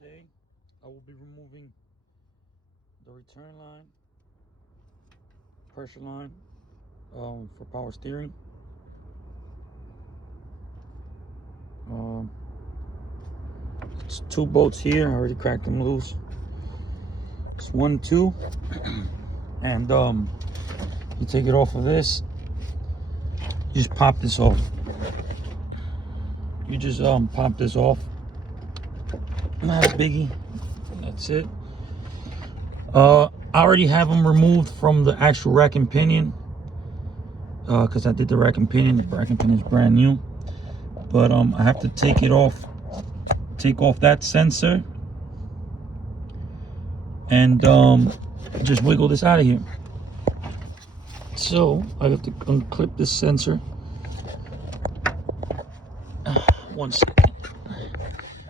Today I will be removing the return line, pressure line for power steering. It's 2 bolts here. I already cracked them loose. It's 1, 2, and you take it off of this. You just pop this off. You just pop this off. Not a biggie. That's it. I already have them removed from the actual rack and pinion because I did the rack and pinion. The rack and pinion is brand new, but I have to take it off. Take off that sensor and just wiggle this out of here. So I have to unclip this sensor. 1 second.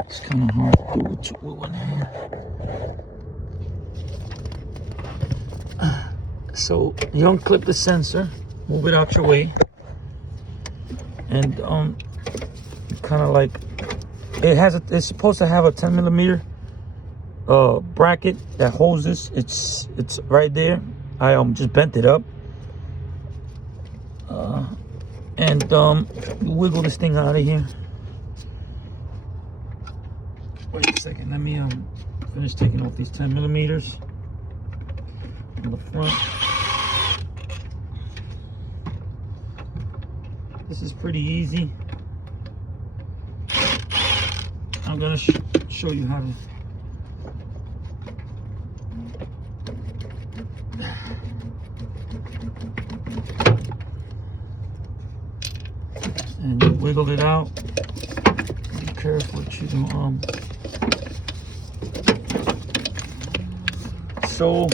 It's kind of hard to do with one hand. So you unclip the sensor, move it out your way, and kind of like it's supposed to have a 10 millimeter bracket that holds this. It's right there. I just bent it up, and wiggle this thing out of here. Wait a second. Let me finish taking off these 10 millimeters on the front. This is pretty easy. I'm gonna show you how to. And you wiggle it out. Be careful what you do. So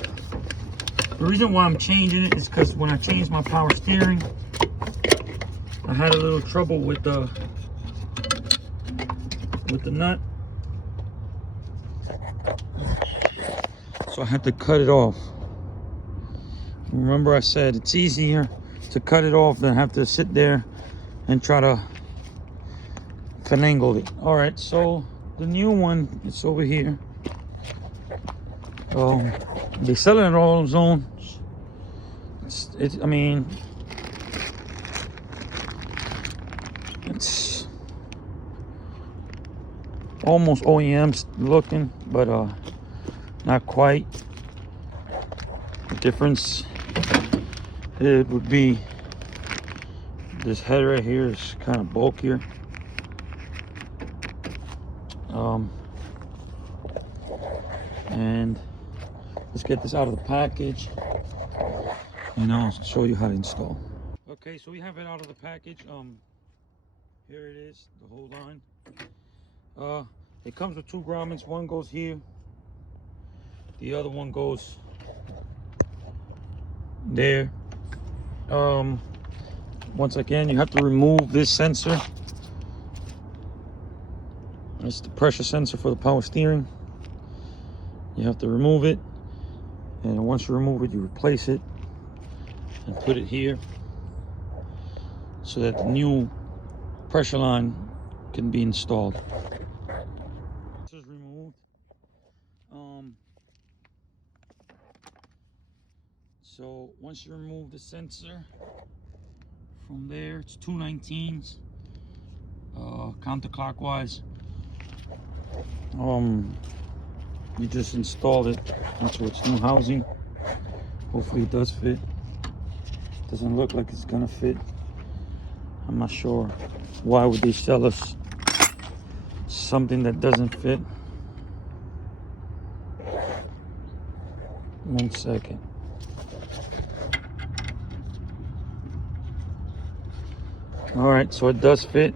the reason why I'm changing it is because when I changed my power steering, I had a little trouble with the nut, so I had to cut it off. Remember I said it's easier to cut it off than have to sit there and try to finagle it. All right, so the new one, it's over here. They sell it in all zones. I mean, it's almost OEMs looking, but not quite. The difference, it would be this head right here is kind of bulkier. And let's get this out of the package and I'll show you how to install. Okay, so we have it out of the package. Here it is, the whole line. It comes with 2 grommets. One goes here, the other one goes there. Once again, you have to remove this sensor. It's the pressure sensor for the power steering. You have to remove it, and once you remove it, you replace it and put it here so that the new pressure line can be installed. This is removed. So once you remove the sensor from there, it's 2 19s counterclockwise. You just install it into its new housing. Hopefully it does fit. Doesn't look like it's gonna fit. I'm not sure why would they sell us something that doesn't fit. 1 second. All right, so it does fit.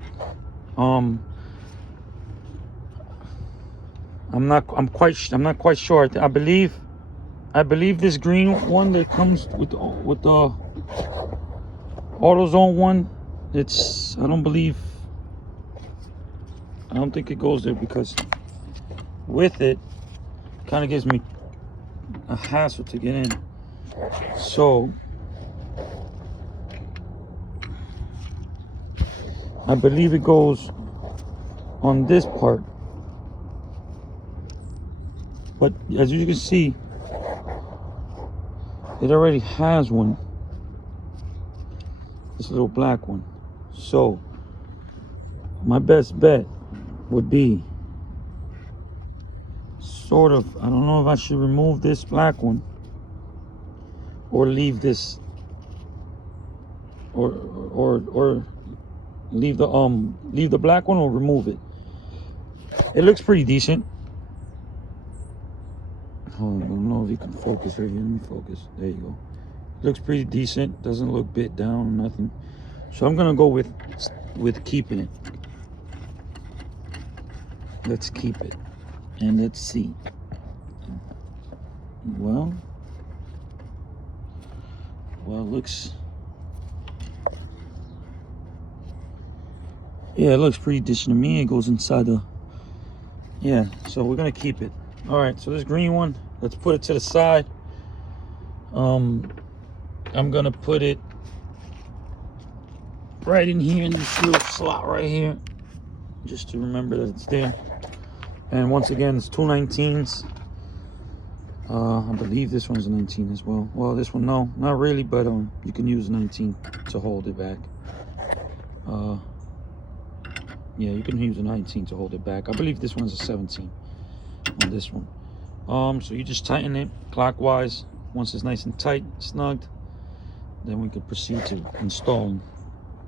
I'm not quite sure. I believe this green one that comes with the AutoZone one, I don't think it goes there, because with it kind of gives me a hassle to get in. So I believe it goes on this part. But as you can see, it already has one. This little black one. So my best bet would be sort of, I don't know if I should remove this black one or leave this, or leave the black one or remove it. It looks pretty decent. Hold on, I don't know if you can focus right here. Let me focus. There you go. It looks pretty decent. Doesn't look bit down or nothing. So I'm gonna go with keeping it. Let's keep it. And let's see. Well, it looks, yeah, it looks pretty decent to me. It goes inside the, yeah, so we're gonna keep it. All right, so this green one, let's put it to the side. I'm gonna put it right in here in this little slot right here, just to remember that it's there. And once again, it's 2 19s. I believe this one's a 19 as well. Well, this one, no, not really, but you can use 19 to hold it back. Yeah, you can use a 19 to hold it back. I believe this one's a 17 on this one. So you just tighten it clockwise. Once it's nice and tight, snugged, then we can proceed to installing.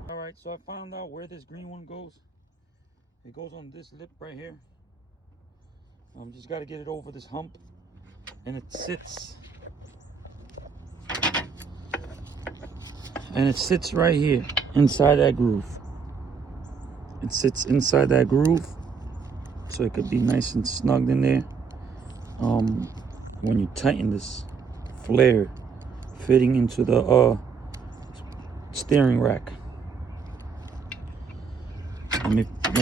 All right, so I found out where this green one goes. It goes on this lip right here. Just got to get it over this hump, and it sits. And it sits right here inside that groove. It sits inside that groove, so it could be nice and snugged in there. When you tighten this flare fitting into the steering rack. Let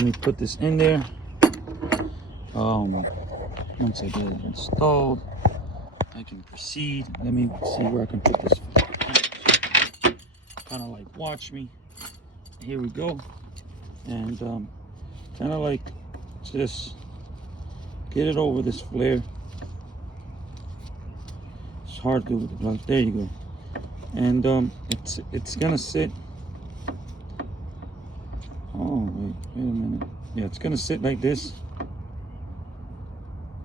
me put this in there. Once I get it installed, I can proceed. Let me see where I can put this. Kind of like watch me. Here we go. And kind of like just get it over this flare. It's hard to do with the gloves. There you go. And it's gonna sit. Oh wait a minute. Yeah, it's gonna sit like this,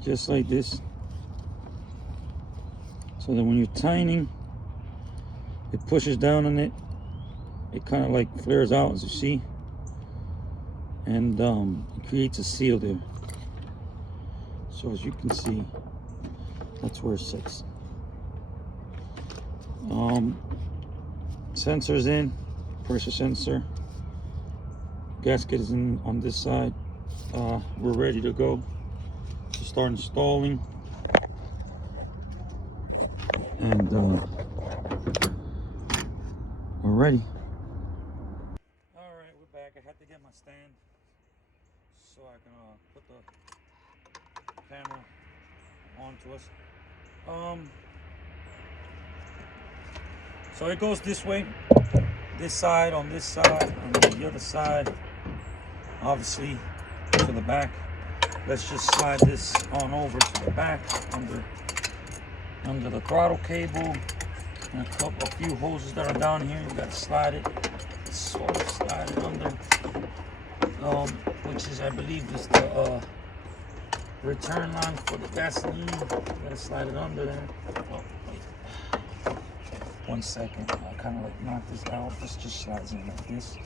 just like this. So that when you're tightening, it pushes down on it. It kind of like flares out, as you see, and it creates a seal there. So as you can see, that's where it sits. Sensors in, pressure sensor. Gasket is in on this side. We're ready to go to start installing. And we're ready. All right, we're back. I had to get my stand so I can put the camera onto us. So it goes this way, this side, on this side, and then the other side, obviously, to the back. Let's just slide this on over to the back under the throttle cable, and a few hoses that are down here. You got to slide it, sort of slide it under, which is, I believe, is the return line for the gasoline. You got to slide it under there. Oh, wait. 1 second. I kind of like knock this out. This just slides in like this.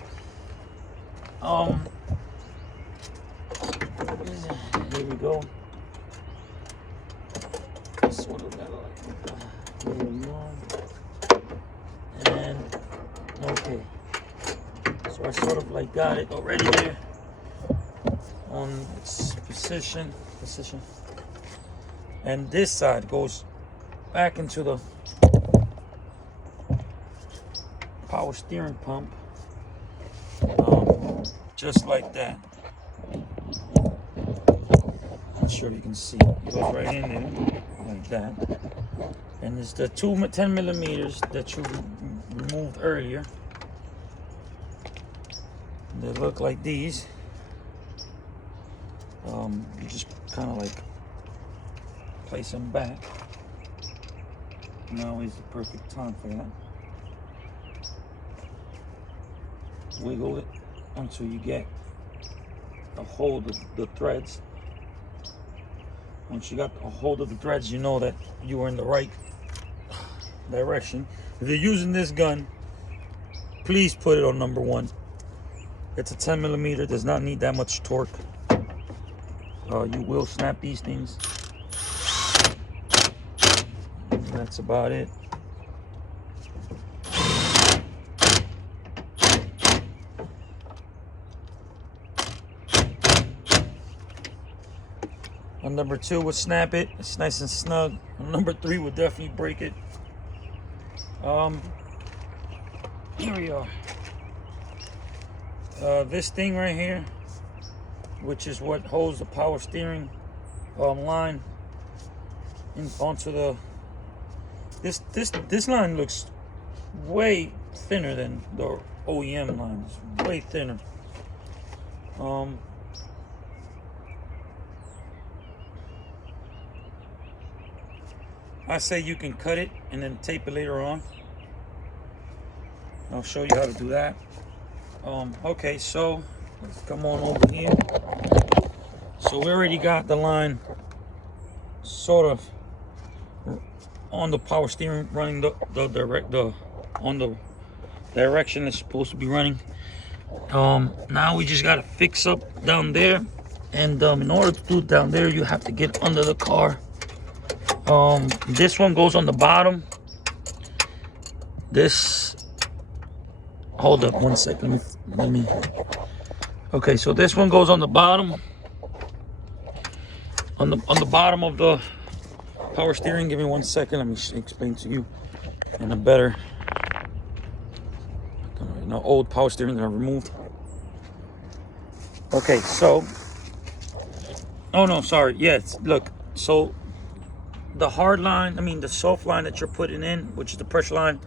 Here we go. Sort of like and okay. So I sort of like got it already there on its position. And this side goes back into the power steering pump, just like that. Not sure if you can see. It goes right in there, like that. And it's the 10 millimeters that you removed earlier. They look like these. You just kind of like place them back. Now is the perfect time for that. Wiggle it until you get a hold of the threads. Once you got a hold of the threads, you know that you are in the right direction. If you're using this gun, please put it on number 1. It's a 10 millimeter, does not need that much torque. You will snap these things. And that's about it. On number 2 would snap it. It's nice and snug. On number 3 would definitely break it. Here we are. This thing right here, which is what holds the power steering line onto the. This line looks way thinner than the OEM line. It's way thinner. I say you can cut it and then tape it later on. I'll show you how to do that. Okay, so let's come on over here. So we already got the line sort of on the power steering, running on the direction it's supposed to be running. Now we just gotta fix up down there, and in order to do it down there, you have to get under the car. This one goes on the bottom. Hold up one second. Let me. Okay, so this one goes on the bottom. On the bottom of the power steering. Give me 1 second. Let me explain to you in a better. Old power steering that I removed. Okay, so. Oh no, sorry. Yes, look. So the hard line, the soft line that you're putting in, which is the pressure line,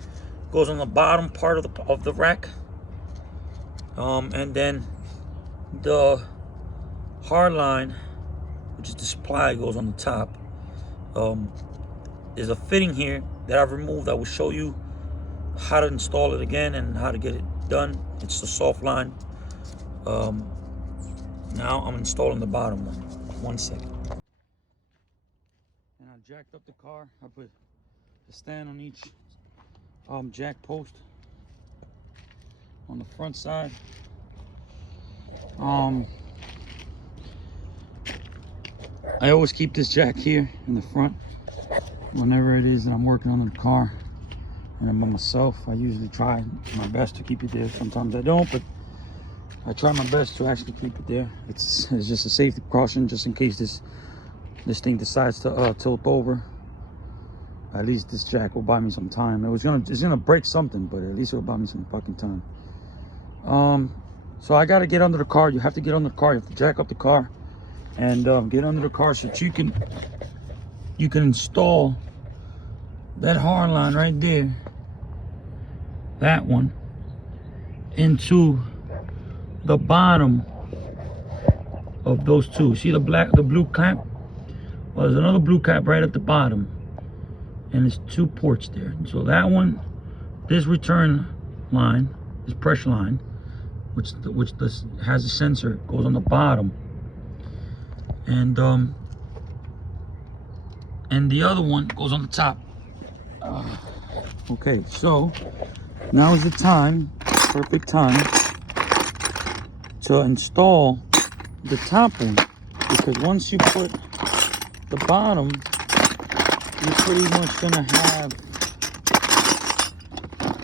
goes on the bottom part of the rack, and then the hard line, which is the supply, goes on the top. There's a fitting here that I've removed. I will show you how to install it again and how to get it done. It's the soft line. Now I'm installing the bottom one. 1 second. And I jacked up the car. I put the stand on each jack post on the front side. I always keep this jack here in the front whenever it is that I'm working on the car and I'm by myself. I usually try my best to keep it there. Sometimes I don't, but I try my best to actually keep it there. It's just a safety precaution, just in case this thing decides to tilt over. At least this jack will buy me some time. It's gonna break something, but at least it'll buy me some fucking time. So I gotta get under the car. You have to get under the car. You have to jack up the car and get under the car so that you can install that hard line right there, that one, into the bottom of those two. See the blue cap? Well, there's another blue cap right at the bottom, and there's 2 ports there. So that one, this return line, this pressure line, which has a sensor, goes on the bottom, and the other one goes on the top. Okay, so now is the time, perfect time, to install the top one, because once you put the bottom, you're pretty much gonna have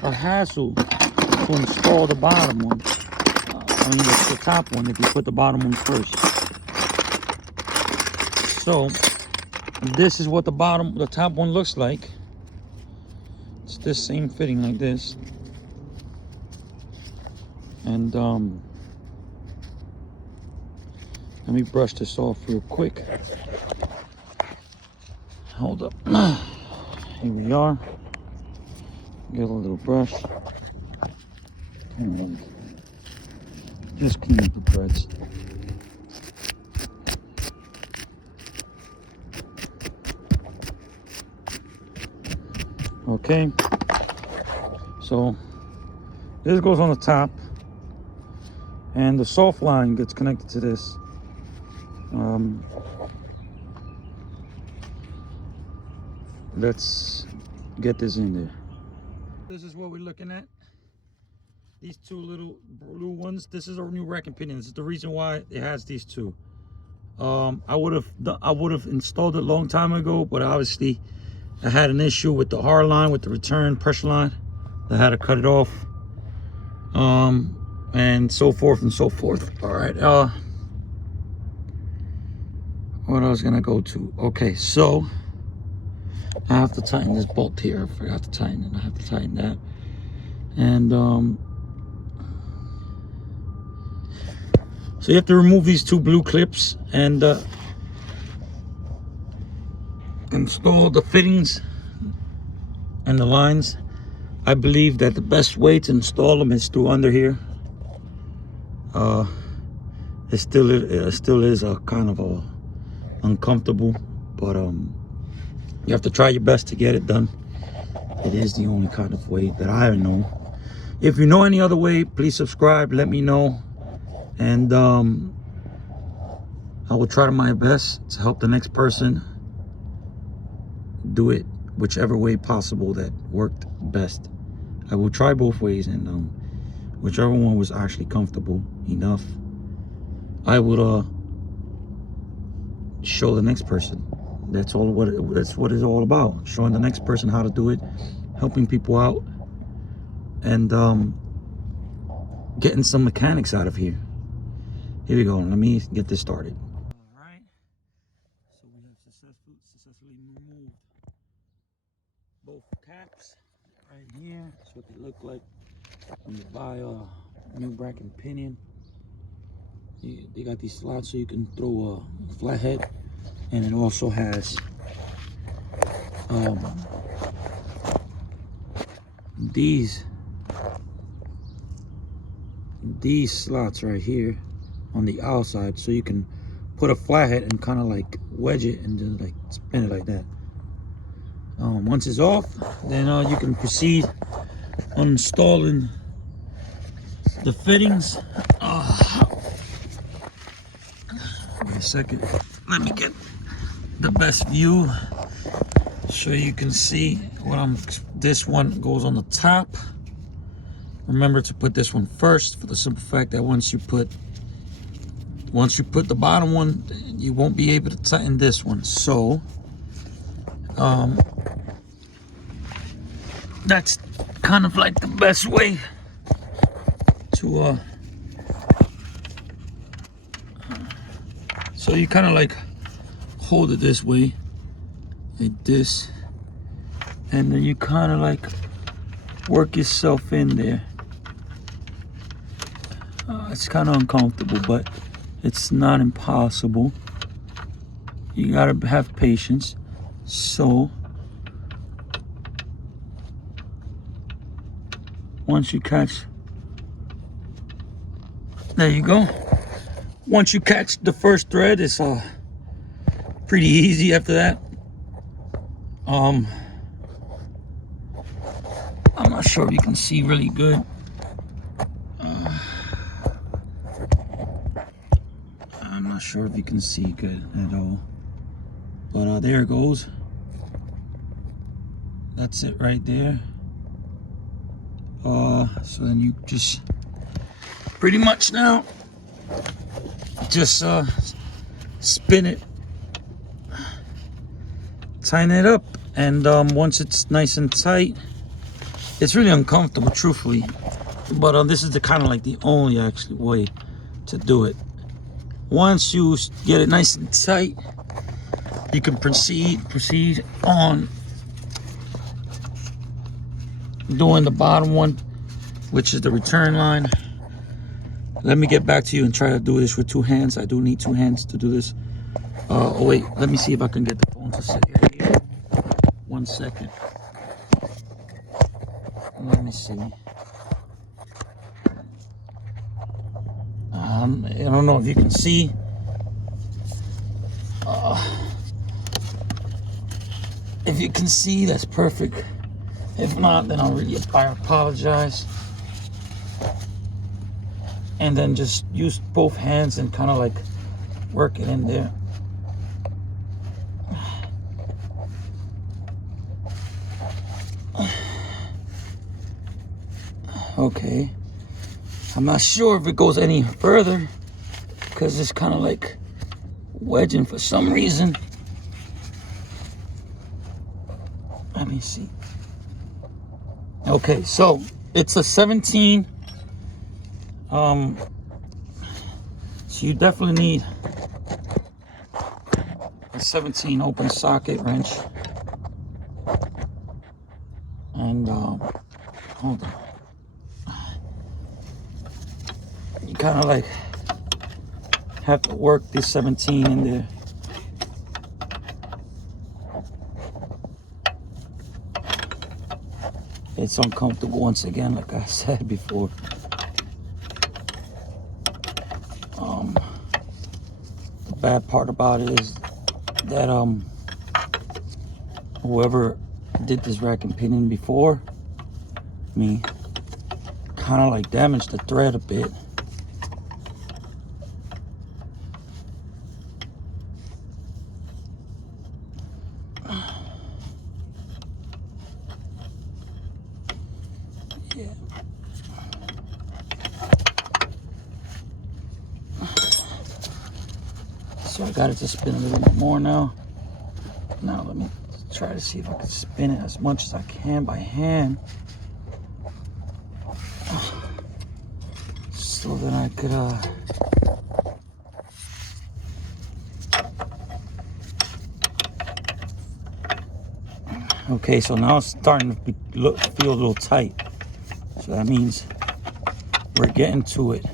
a hassle to install the bottom one. The top one, if you put the bottom one first. So this is what the top one looks like. It's this same fitting like this. And let me brush this off real quick. Hold up. Here we are. Get a little brush. And just clean up the threads. Okay, so this goes on the top, and the soft line gets connected to this. Let's get this in there. This is what we're looking at. These two little blue ones. This is our new rack and pinion. This is the reason why it has these two. I would have installed it a long time ago, but obviously I had an issue with the hard line, with the return pressure line. I had to cut it off, and so forth and so forth. All right. What I was gonna go to? Okay, so I have to tighten this bolt here. I forgot to tighten it. I have to tighten that, and so you have to remove these two blue clips and install the fittings and the lines. I believe that the best way to install them is through under here. It still is a kind of a uncomfortable, but you have to try your best to get it done. It is the only kind of way that I know. If you know any other way, please subscribe, let me know, and I will try my best to help the next person do it whichever way possible that worked best. I will try both ways, and whichever one was actually comfortable enough, I would show the next person. That's what it's all about. Showing the next person how to do it, helping people out, and getting some mechanics out of here. Here we go. Let me get this started. All right. So we have successfully removed both caps right here. That's what they look like when you buy a new rack and pinion. They got these slots so you can throw a flathead, and it also has these slots right here on the outside, so you can put a flathead and kind of like wedge it and just like spin it like that. Once it's off, then you can proceed on installing the fittings. Wait a second, let me get the best view so you can see what this one goes on the top. Remember to put this one first, for the simple fact that once you put the bottom one, you won't be able to tighten this one. So that's kind of like the best way to so you kind of like hold it this way, like this, and then you kind of like work yourself in there. It's kind of uncomfortable, but it's not impossible. You gotta have patience. So once you catch, there you go. Once you catch the first thread, it's pretty easy after that. I'm not sure if you can see really good. I'm not sure if you can see good at all, but there it goes. That's it right there. So then you just pretty much now just spin it, tighten it up, and once it's nice and tight, it's really uncomfortable, truthfully, but this is the kind of like the only actually way to do it. Once you get it nice and tight, you can proceed on doing the bottom one, which is the return line. Let me get back to you and try to do this with two hands. I do need two hands to do this. Oh wait, let me see if I can get the phone to sit here. 1 second. Let me see. I don't know if you can see. If you can see, that's perfect. If not, then I apologize. And then just use both hands and kind of like work it in there. Okay. I'm not sure if it goes any further because it's kind of like wedging for some reason. Let me see. Okay, so it's a 17. So you definitely need a 17 open socket wrench. And hold on. You kind of like have to work this 17 in there. It's uncomfortable once again, like I said before. The bad part about it is that whoever did this rack and pinion before me kind of like damaged the thread a bit. Yeah. So I got it to spin a little bit more now. Now let me try to see if I can spin it as much as I can by hand. So that I could okay, so now it's starting to feel a little tight. So that means we're getting to it.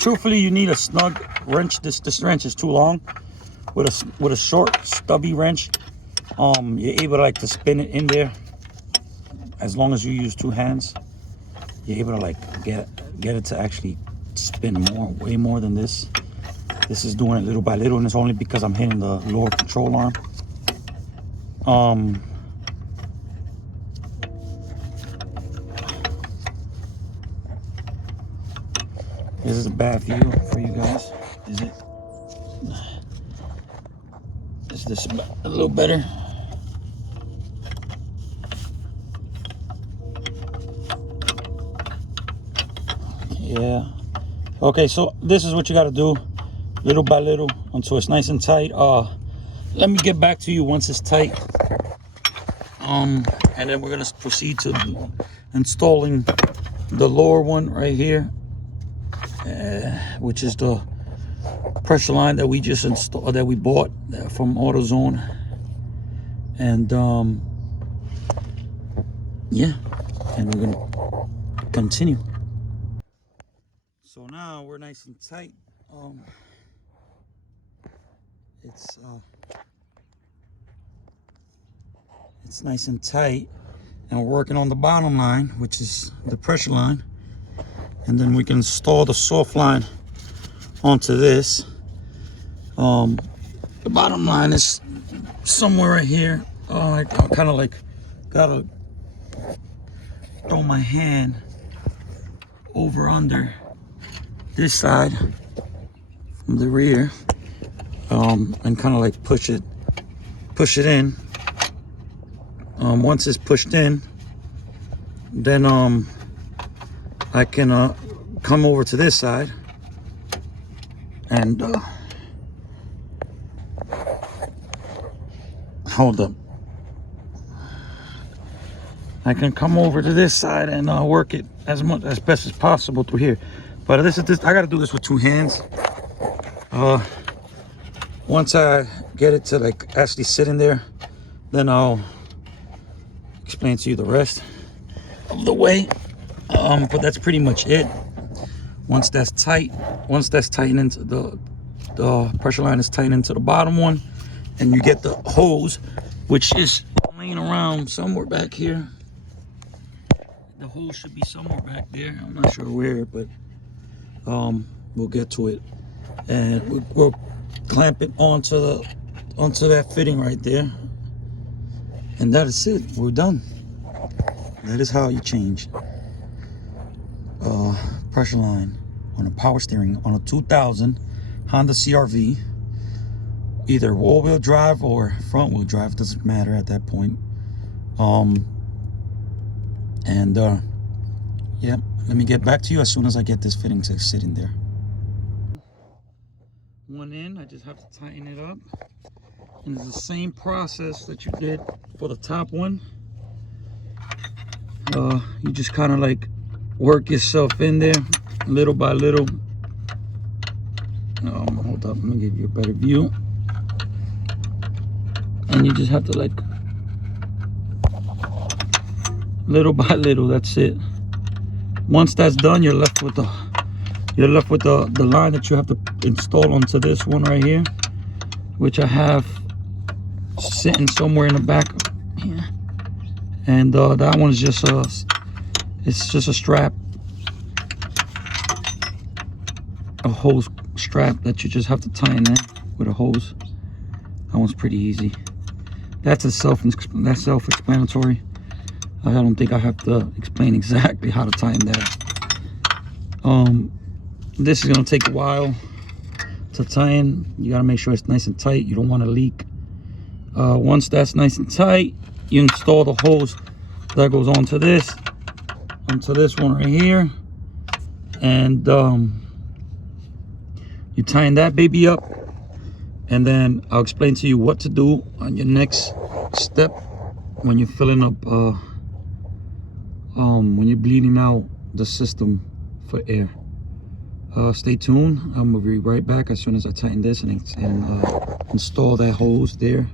Truthfully, you need a snug wrench. This wrench is too long. With a short, stubby wrench, you're able to like to spin it in there. As long as you use two hands, you're able to like get it to actually spin way more than this. This is doing it little by little, and it's only because I'm hitting the lower control arm. This is a bad view for you guys. Is it? Is this a little better? Yeah. Okay, so this is what you got to do, little by little, until it's nice and tight. Let me get back to you once it's tight. And then we're gonna proceed to installing the lower one right here, which is the pressure line that we just installed, that we bought from AutoZone. And yeah, and we're gonna continue. So now we're nice and tight. It's nice and tight, and we're working on the bottom line, which is the pressure line, and then we can install the soft line onto this. The bottom line is somewhere right here. I kind of like gotta throw my hand over under this side from the rear, and kind of like push it in. Once it's pushed in, then I can come over to this side and hold up. I can come over to this side and work it as best as possible through here. But this I got to do this with two hands. Once I get it to like actually sit in there, then I'll explain to you the rest of the way. But that's pretty much it. Once that's tightened into the pressure line is tightened into the bottom one, and you get the hose, which is laying around somewhere back here. The hose should be somewhere back there. I'm not sure where, but we'll get to it, and we'll clamp it onto that fitting right there, and that is it. We're done. That is how you change pressure line on a power steering on a 2000 Honda CR-V, either all-wheel drive or front-wheel drive, doesn't matter at that point. Yep, let me get back to you as soon as I get this fitting to sit in there. One in, I just have to tighten it up, and it's the same process that you did for the top one. You just kind of like work yourself in there little by little. Hold up, let me give you a better view. And you just have to like little by little, that's it. Once that's done, you're left with the line that you have to install onto this one right here, which I have sitting somewhere in the back here. And that one's just it's just a strap, a hose strap that you just have to tie in with a hose. That one's pretty easy. That's self-explanatory. I don't think I have to explain exactly how to tighten that. This is gonna take a while to tighten. You gotta make sure it's nice and tight. You don't want to leak. Once that's nice and tight, you install the hose that goes onto this one right here, and you tighten that baby up, and then I'll explain to you what to do on your next step when you're filling up when you're bleeding out the system for air. Stay tuned. I'm gonna be right back as soon as I tighten this and install that hose there.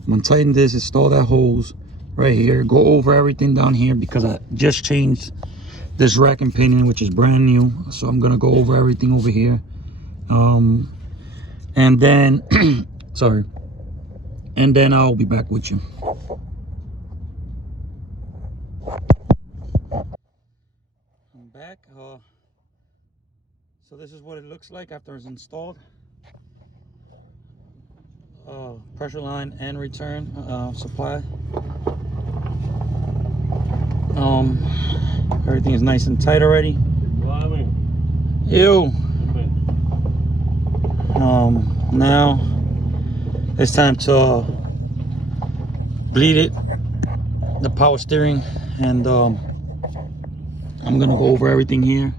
I'm gonna tighten this, install that hose right here, go over everything down here because I just changed this rack and pinion, which is brand new. So I'm gonna go over everything over here, and then sorry, and then I'll be back with you. I'm back. So this is what it looks like after it's installed. Pressure line and return supply. Everything is nice and tight already. Ew. Now it's time to bleed it, the power steering, and I'm gonna go over everything here.